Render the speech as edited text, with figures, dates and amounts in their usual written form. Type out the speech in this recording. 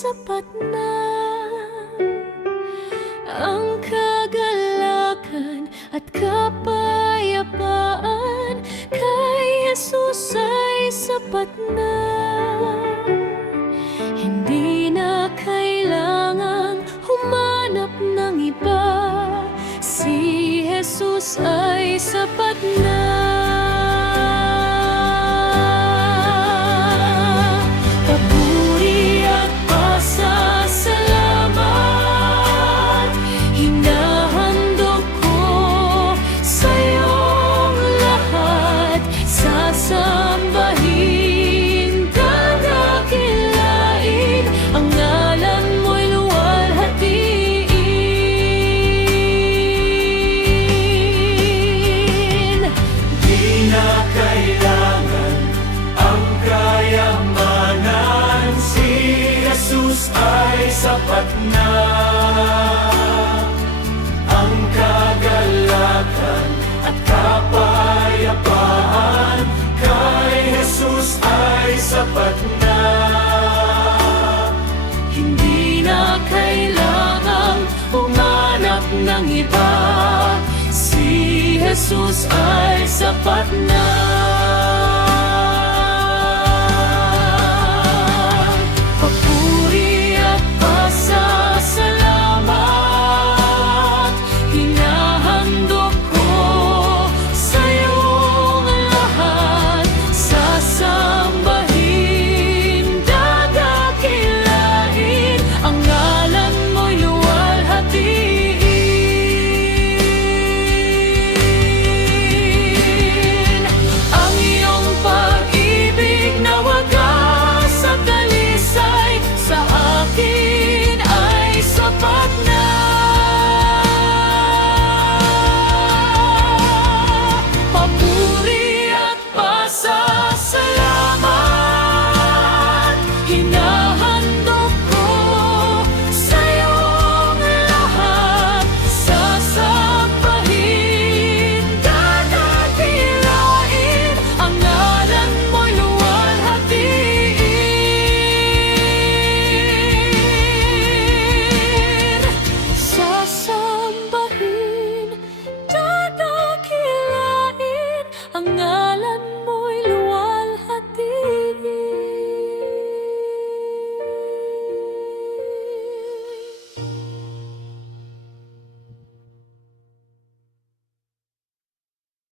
sapat na. Ang kagalakan at kapayapaan kay Jesus ay sapat na. Hindi na kailangang humanap ng iba, si Jesus ay sapat na. Papuri at pasasalamat hinahandog ko sa iyong lahat. Sasambahin, dadakilain, ang ngalan mo'y luwalhatiin. Di na kailangan ang kayamanan, si Jesus ay sapat na. Ang kagalakan at kapayapaan kay Jesus ay sapat na. Hindi na kailangang humanap ng iba, si Jesus ay sapat na.